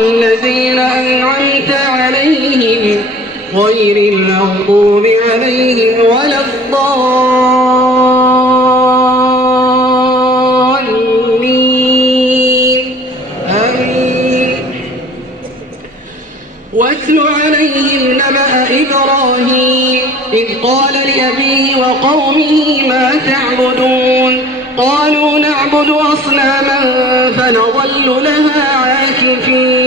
الذين أنعمت عليهم غير المغضوب عليهم ولا الضالين آمين. واتل عليهم نبأ إبراهيم إذ قال لأبيه وقومه ما تعبدون قالوا نعبد أصناما فنظل لها عاكفين